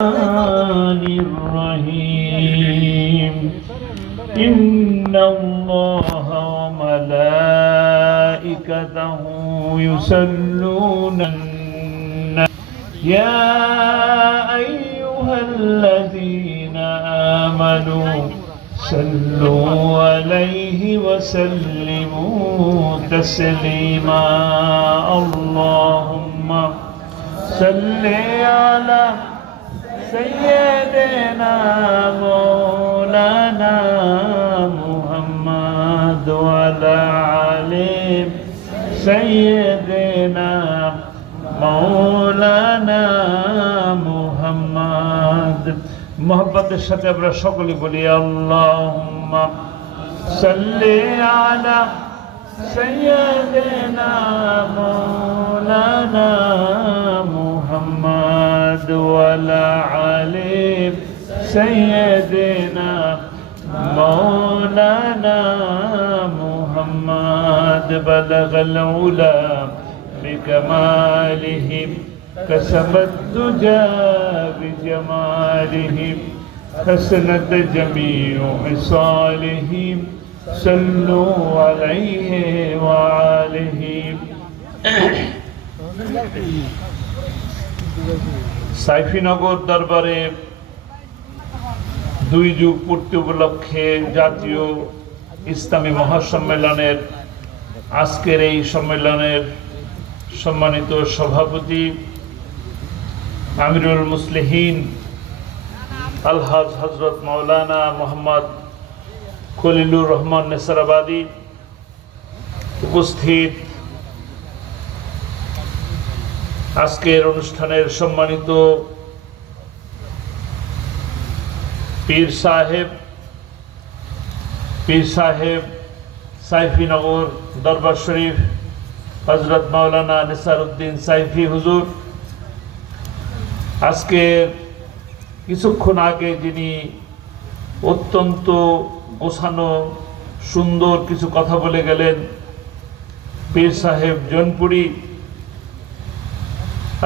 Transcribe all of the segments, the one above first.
الرحمن الرحيم إن الله وملائكته يصلون يا أيها الذين آمنوا صلوا عليه وسلموا تسليما اللهم صل على سيدنا مولانا محمد وعلى آل سيدنا مولانا محمد मोहब्बतेर साथे আমরা সকলে বলি আল্লাহুম্মা সাল্লি আলা সাইয়্যিদিনা মাওলানা মুহাম্মদ ওয়া আলা আলি সাইয়্যিদিনা মাওলানা মুহাম্মদ বালাগাল উলা বিকামালিহি كسب الدجى بجمالهم حسنت جميع خصالهم صلوا عليه وآله সাইফিনগর দরবারে দুই যুগ পূর্তি উপলক্ষে জাতীয় ইসলামী মহাসম্মেলনের আজকের এই সম্মেলনের সম্মানিত সভাপতি আমিরুল মুসলিহিন আলহাজ হযরত মাওলানা মোহাম্মদ খলিলুর রহমান নেসারাবাদী, উপস্থিত আজকের অনুষ্ঠানের সম্মানিত পীর সাহেব সাইফিনগর দরবার শরীফ হযরত মাওলানা নিসারউদ্দিন সাইফি হুজুর, আজকে কিছুক্ষণ আগে যিনি অত্যন্ত গোছানো সুন্দর কিছু কথা বলে গেলেন, পীর সাহেব জনপুরি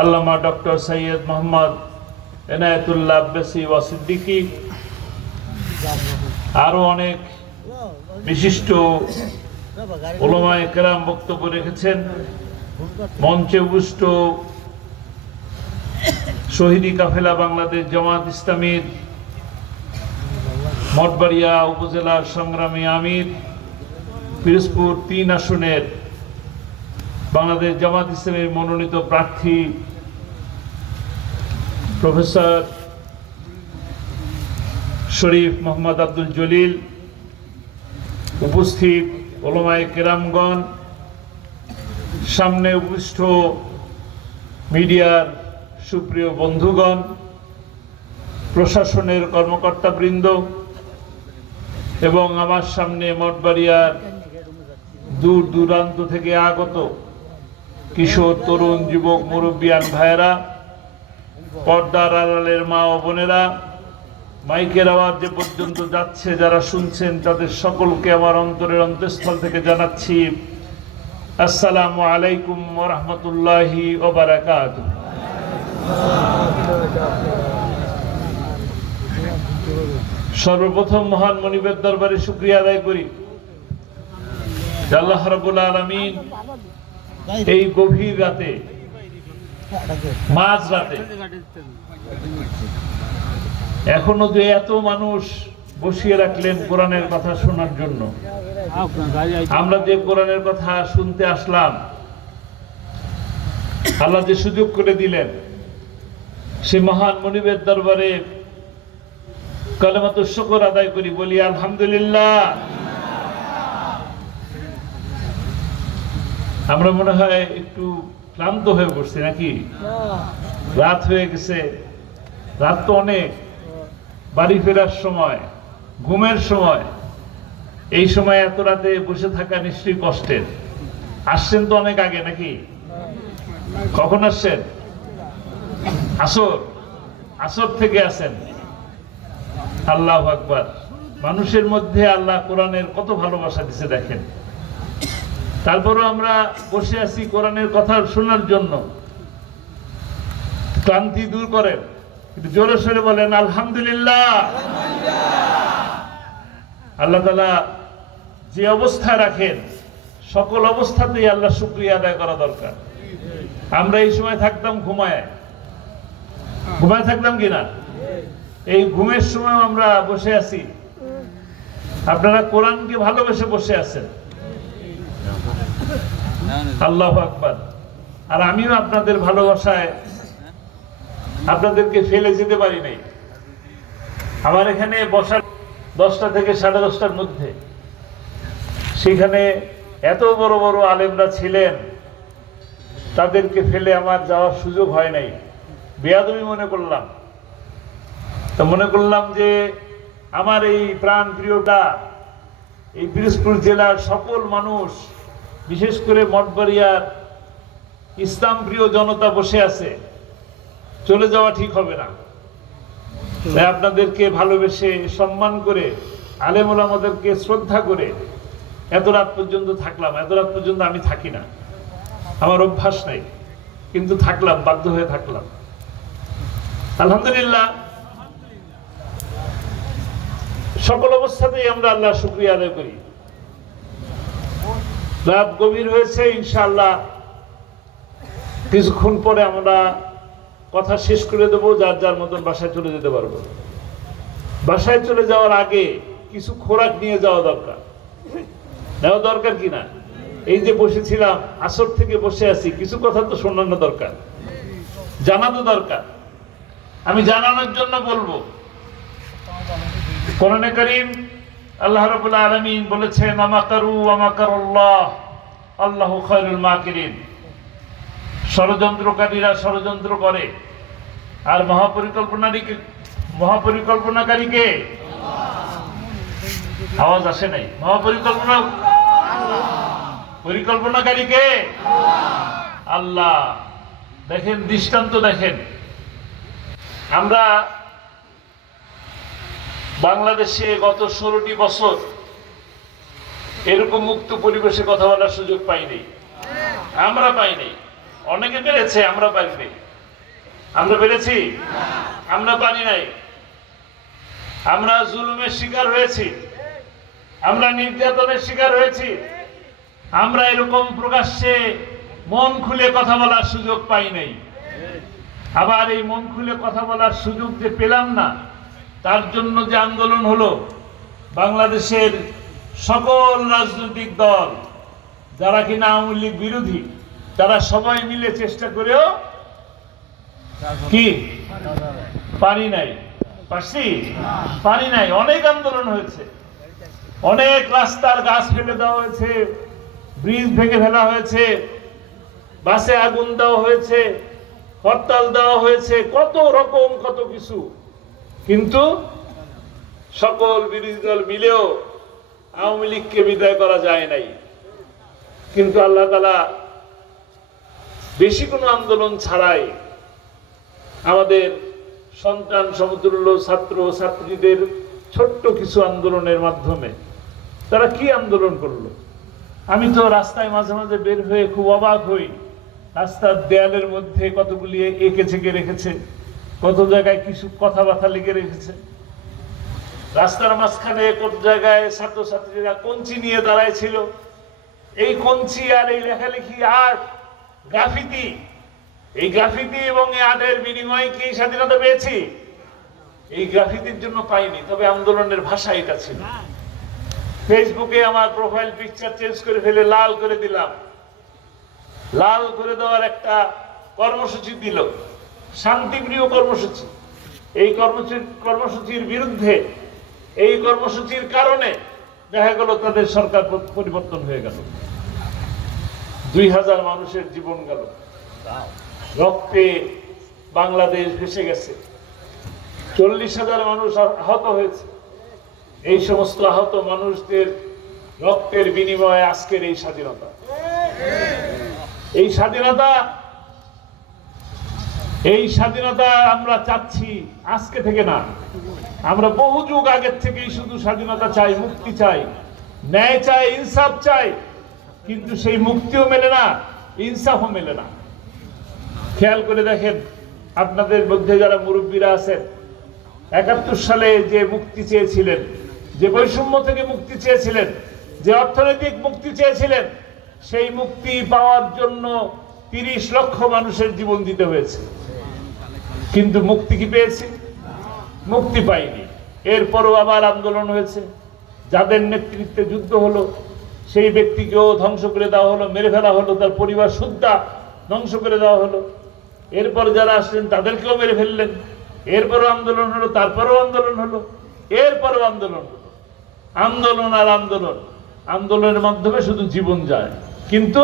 আল্লামা ডক্টর সৈয়দ মোহাম্মদ এনায়েতুল্লাহ আব্বাসী ওয়া সিদ্দিকী, আরো অনেক বিশিষ্ট উলামায়ে কেরাম বক্তব্য রেখেছেন। মঞ্চে উপস্থিত শহীদি কাফেলা বাংলাদেশ জামাত ইসলামীর মঠবাড়িয়া উপজেলার সংগ্রামী আমির, পিরোজপুর ৩ আসনের বাংলাদেশ জামাত ইসলামীর মনোনীত প্রার্থী প্রফেসর শরীফ মোহাম্মদ আব্দুল জলিল, উপস্থিত উলামায়ে কেরামগণ, সামনে উপস্থিত মিডিয়ার সুপ্রিয় বন্ধুগণ, প্রশাসনের কর্মকর্তাবৃন্দ এবং আমার সামনে মঠবাড়িয়ার দূর দূরান্ত থেকে আগত কিশোর, তরুণ, যুবক, মুরব্বিয়ান ভাইয়েরা, পর্দার আড়ালের মা ও বোনেরা, মাইকের আওয়াজ যে পর্যন্ত যাচ্ছে যারা শুনছেন তাদের সকলকে আমার অন্তরের অন্তঃস্থল থেকে জানাচ্ছি আসসালামু আলাইকুম ওয়া রাহমাতুল্লাহি ওয়া বারাকাতুহু। সর্বপ্রথম মহান মনিবের দরবারে শুকরিয়া আদায় করি আল্লাহ রাব্বুল আলামিন এই গভীর রাতে, মাঝ রাতে এখনো যে এত মানুষ বসিয়ে রাখলেন কোরআনের কথা শোনার জন্য, আমরা যে কোরআনের কথা শুনতে আসলাম, আল্লাহ যে সুযোগ করে দিলেন, সে মহান মনিবের দরবারে কালেমাতুশ শুকর আদায় করি, বলি আলহামদুলিল্লাহ। আমরা মনে হয় একটু ক্লান্ত হয়ে পড়ছি নাকি? রাত হয়ে গেছে, রাত তো অনেক, বাড়ি ফেরার সময়, ঘুমের সময়, এই সময় এত রাতে বসে থাকা নিশ্চয়ই কষ্টের। আসছেন তো অনেক আগে নাকি? কখন আসছেন? আসর থেকে আসেন। আল্লাহু আকবার। মানুষের মধ্যে আল্লাহ কোরআনের কত ভালোবাসা দিছে দেখেন। তারপরও আমরা বসে আছি কোরআনের কথা শোনার জন্য। ক্লান্তি দূর করেন, একটু জোরে সোরে বলেন আলহামদুলিল্লাহ। আল্লাহ তাআলা যে অবস্থায় রাখেন সকল অবস্থাতেই আল্লাহ শুকরিয়া আদায় করা দরকার। আমরা এই সময় থাকতাম ঘুমায় থাকতাম কিনা? এই ঘুমের সময় আমরা বসে আছি, আপনারা কোরআনকে ভালোবেসে বসে আছেন। আল্লাহু আকবার। আর আমিও আপনাদের ভালোবাসায় আপনাদেরকে ফেলে যেতে পারি নাই। আমার এখানে বসার 10টা থেকে 10:30টার মধ্যে, সেখানে এত বড় বড় আলেমরা ছিলেন, তাদেরকে ফেলে আমার যাওয়ার সুযোগ হয় নাই। বেয়াদবি মনে করলাম। তো মনে করলাম যে আমার এই প্রাণ প্রিয়টা, এই পিরোজপুর জেলার সকল মানুষ, বিশেষ করে মঠবাড়িয়ার ইসলাম প্রিয় জনতা বসে আছে, চলে যাওয়া ঠিক হবে না। তাই আপনাদেরকে ভালোবেসে সম্মান করে, আলেম ওলামাদেরকে শ্রদ্ধা করে এত রাত পর্যন্ত থাকলাম। এত রাত পর্যন্ত আমি থাকি না, আমার অভ্যাস নাই, কিন্তু থাকলাম, বাধ্য হয়ে থাকলাম। আলহামদুলিল্লাহ। সকল অবস্থাতেই আমরা আল্লাহ শুকরিয়া আদায় করি। রাত গভীর হয়েছে, ইনশাআল্লাহ কিছুক্ষণ পরে আমরা কথা শেষ করে দেবো, যার যার মতন বাসায় চলে যেতে পারবো। বাসায় চলে যাওয়ার আগে কিছু খোরাক নিয়ে যাওয়া দরকার, নেওয়া দরকার কিনা? এই যে বসেছিলাম, আসর থেকে বসে আছি, কিছু কথা তো শোনানো দরকার, জানানো দরকার। আমি জানানোর জন্য বলবো, কোরআনে কারীম আল্লাহ রাব্বুল আলামিন বলেছেন, আমাকারু ওয়া মাকারুল্লাহ আল্লাহু খায়রুল মাকিরিন। ষড়যন্ত্রকারীরা ষড়যন্ত্র করে, আর মহাপরিকল্পনাকারীকে আওয়াজ আসে নাই, পরিকল্পনাকারীকে আল্লাহ। দেখেন দৃষ্টান্ত, দেখেন আমরা বাংলাদেশে গত 16টি বছর এরকম মুক্ত পরিবেশে কথা বলার সুযোগ পাইনি। আমরা পাইনি, অনেকে পেরেছে, আমরা পারিনি। আমরা পেরেছি? আমরা পারি নাই। আমরা জুলুমের শিকার হয়েছি, আমরা নির্যাতনের শিকার হয়েছি। আমরা এরকম প্রকাশ্যে মন খুলে কথা বলার সুযোগ পাই নাই। আবার এই মন খুলে কথা বলার সুযোগ যে পেলাম না, তার জন্য যে আন্দোলন হলো, বাংলাদেশের সকল রাজনৈতিক দল যারা কিনা আওয়ামী লীগ বিরোধী, তারা সবাই মিলে চেষ্টা করেও কি পারি নাই। পারি নাই। অনেক আন্দোলন হয়েছে, অনেক রাস্তার গাছ ফেলে দেওয়া হয়েছে, ব্রিজ ভেঙে ফেলা হয়েছে, বাসে আগুন দেওয়া হয়েছে, হরতাল দেওয়া হয়েছে, কত রকম কত কিছু। কিন্তু সকল বিরোধী দল মিলেও আওয়ামী লীগকে বিদায় করা যায় নাই। কিন্তু আল্লাহ তাআলা বেশি কোনো আন্দোলন ছাড়াই আমাদের সন্তান সমতুল্য ছাত্র ছাত্রীদের ছোট্ট কিছু আন্দোলনের মাধ্যমে তারা কি আন্দোলন করলো। আমি তো রাস্তায় মাঝে মাঝে বের হয়ে খুব অবাক হই, রাস্তার দেয়ালের মধ্যে কতগুলি এঁকে ছেঁকে রেখেছে, কত জায়গায় কিছু কথাবার্তা লিখে রেখেছে। রাস্তার মাঝখানে কত জায়গায় ছাত্রছাত্রীরা কঞ্চি নিয়ে দাঁড়ায় ছিল। এই কঞ্চি আর এই লেখালেখি আর গ্রাফিতি, এই গ্রাফিতি এবং এই আর্টের বিনিময়ে কি স্বাধীনতা পেয়েছি? এই গ্রাফিতির জন্য পাইনি, তবে আন্দোলনের ভাষা এটা ছিল। ফেসবুকে আমার প্রোফাইল পিকচার চেঞ্জ করে ফেলে লাল করে দিলাম। লাল করে দেওয়ার একটা কর্মসূচি দিল, শান্তিপ্রিয় কর্মসূচি। এই কর্মসূচির বিরুদ্ধে, এই কর্মসূচির কারণে দেখা গেল তাদের সরকার পরিবর্তন হয়ে গেল। 2000 মানুষের জীবন গেল, রক্তে বাংলাদেশ ভেসে গেছে, 40,000 মানুষ আহত হয়েছে। এই সমস্ত আহত মানুষদের রক্তের বিনিময়ে আজকের এই স্বাধীনতা। এই স্বাধীনতা আমরা চাচ্ছি আজকে থেকে না, আমরা বহু যুগ আগের থেকেই শুধু স্বাধীনতা চাই, মুক্তি চাই, ন্যায় চাই, ইনসাফ চাই। কিন্তু সেই মুক্তিও মেলে না, ইনসাফও মেলে না। খেয়াল করে দেখেন, আপনাদের মধ্যে যারা মুরব্বীরা আছেন, 71 সালে যে মুক্তি চেয়েছিলেন, যে বৈষম্য থেকে মুক্তি চেয়েছিলেন, যে অর্থনৈতিক মুক্তি চেয়েছিলেন, সেই মুক্তি পাওয়ার জন্য 30 লক্ষ মানুষের জীবন দিতে হয়েছে। কিন্তু মুক্তি কি পেয়েছি? মুক্তি পাইনি। এরপরও আবার আন্দোলন হয়েছে, যাদের নেতৃত্বে যুদ্ধ হলো সেই ব্যক্তিকেও ধ্বংস করে দেওয়া হলো, মেরে ফেলা হলো, তার পরিবার সুদ্ধা ধ্বংস করে দেওয়া হলো। এরপর যারা আসলেন তাদেরকেও মেরে ফেললেন। এরপরও আন্দোলন হলো, তারপরেও আন্দোলন হলো, এরপরও আন্দোলন হলো। আন্দোলন আর আন্দোলন, আন্দোলনের মাধ্যমে শুধু জীবন যায়, কিন্তু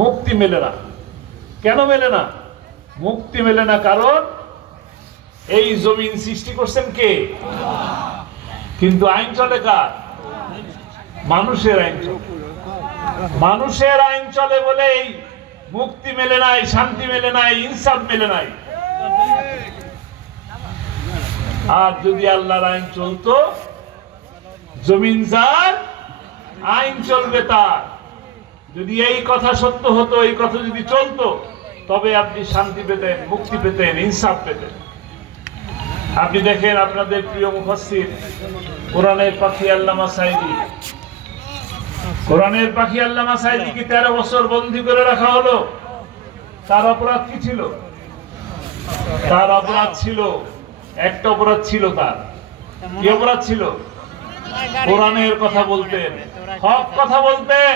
মুক্তি মেলে না। কেন মেলে না? মুক্তি মেলে না কারণ এই জমিন সৃষ্টি করছেন কে? কিন্তু আইন চলে কার? মানুষের আইন চলে। মানুষের আইন চলে বলে এই মুক্তি মেলে নাই, শান্তি মেলে নাই, ইনসাফ মেলে নাই। আর যদি আল্লাহর আইন চলতো, জমিন যার, আইন চলবে তার, যদি এই কথা সত্য হতো, এই কথা যদি চলতো, তবে আপনি শান্তি পেতেন, মুক্তি পেতেন, ইনসাফ পেতেন। আপনি দেখেন আপনাদের প্রিয় মুফাসসির কোরআনের পাখি আল্লামা সাঈদী, কোরআনের পাখি আল্লামা সাঈদীকে 13 বছর বন্দী করে রাখা হলো। তার অপরাধ কি ছিল? তার অপরাধ ছিল, একটা অপরাধ ছিল তার। কি অপরাধ ছিল? কোরআনের কথা বলতেন, হক কথা বলতেন,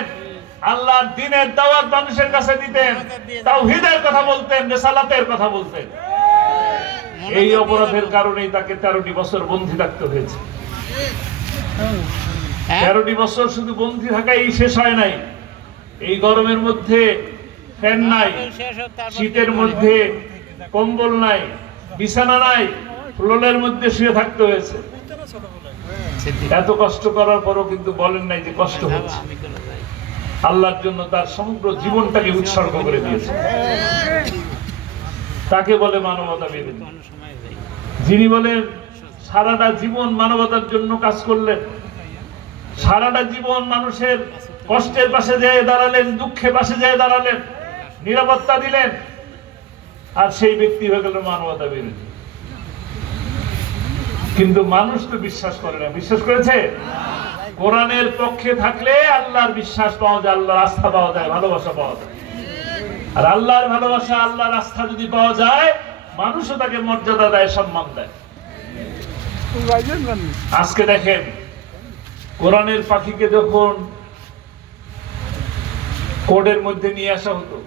আল্লাহর দ্বীনের দাওয়াত মানুষের কাছে দিতেন, তাওহীদের কথা বলতেন, রিসালাতের কথা বলতেন। এই অপরাধের কারণেই তাকে 13টি বছর বন্দী থাকতে হয়েছে। 13টি বছর শুধু বন্দী থাকাই শেষ হয় নাই। এই গরমের মধ্যে ফ্যান নাই, শীতের মধ্যে কম্বল নাই, বিছানা নাই, ফ্লোরের মধ্যে শুয়ে থাকতে হয়েছে। এত কষ্ট করার পরও কিন্তু বলেন নাই যে কষ্ট হচ্ছে। আল্লাহর জন্য তার সমগ্র জীবনটাকে উৎসর্গ করে দিয়েছে। তাকে বলে মানবতা বিরোধী। যিনি বলেন সারাটা জীবন মানবতার জন্য কাজ করলেন, সারাটা জীবন মানুষের কষ্টের পাশে যেয়ে দাঁড়ালেন, দুঃখের পাশে যেয়ে দাঁড়ালেন, নিরাপত্তা দিলেন, আর সেই ব্যক্তি হয়ে গেল মানবতা বিরোধী। কিন্তু মানুষ তো বিশ্বাস করে না। বিশ্বাস করেছে? কোরআনের পক্ষে থাকলে আল্লাহর বিশ্বাস পাওয়া যায়, আল্লাহর আস্থা পাওয়া যায়, ভালোবাসা পাওয়া যায়। আর আল্লাহর ভালোবাসা, আল্লাহর আস্থা যদি পাওয়া যায়, মানুষও তাকে মর্যাদা দেয়, সম্মান দেয়। আজকে দেখেন কোরআনের পাখিকে যখন কোর্টের মধ্যে নিয়ে আসা হতো,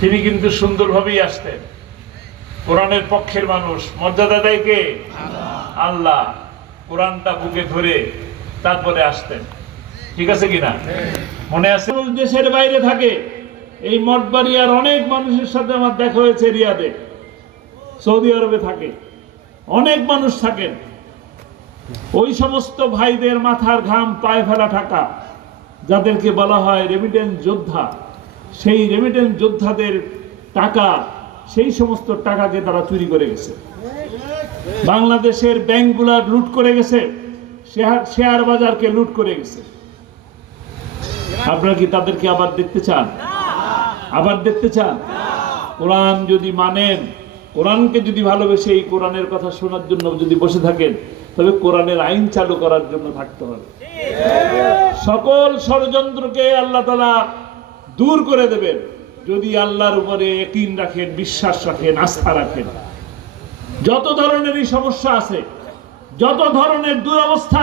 তিনি কিন্তু সুন্দরভাবেই আসতেন। কোরআনের পক্ষের মানুষ, মর্যাদা দেয় কে? আল্লাহ। কোরআনটা বুকে ধরে তারপরে আসতেন। ঠিক আছে কিনা? মনে আছে? দেশের বাইরে থাকে, এই মঠবাড়িয়ার অনেক মানুষের সাথে আমার দেখা হয়েছে। রিয়াদে, সৌদি আরবে থাকে, অনেক মানুষ থাকেন। ওই সমস্ত ভাইদের মাথার ঘাম পায়ে ফেলা টাকা, যাদেরকে বলা হয় রেমিটেন্স যোদ্ধা, সেই রেমিটেন্স যোদ্ধাদের টাকা, সেই সমস্ত টাকাকে তারা চুরি করে গেছে। বাংলাদেশের ব্যাংকগুলা লুট করে গেছে, শেয়ার বাজারকে লুট করে গেছে। আপনারা কি তাদেরকে আবার দেখতে চান? আবার দেখতে চান? কোরআন যদি মানেন, কোরআনকে যদি ভালোবেসে এই কোরআনের কথা শোনার জন্য যদি বসে থাকেন, তবে কোরআনের আইন চালু করার জন্য থাকতে হবে। সকল ষড়যন্ত্রকে আল্লাহ তাআলা দূর করে দেবেন যদি আল্লাহর উপরে ইয়াকিন রাখেন, বিশ্বাস রাখেন, আস্থা রাখেন। যত ধরনেরই সমস্যা আছে, যত ধরনের দুরবস্থা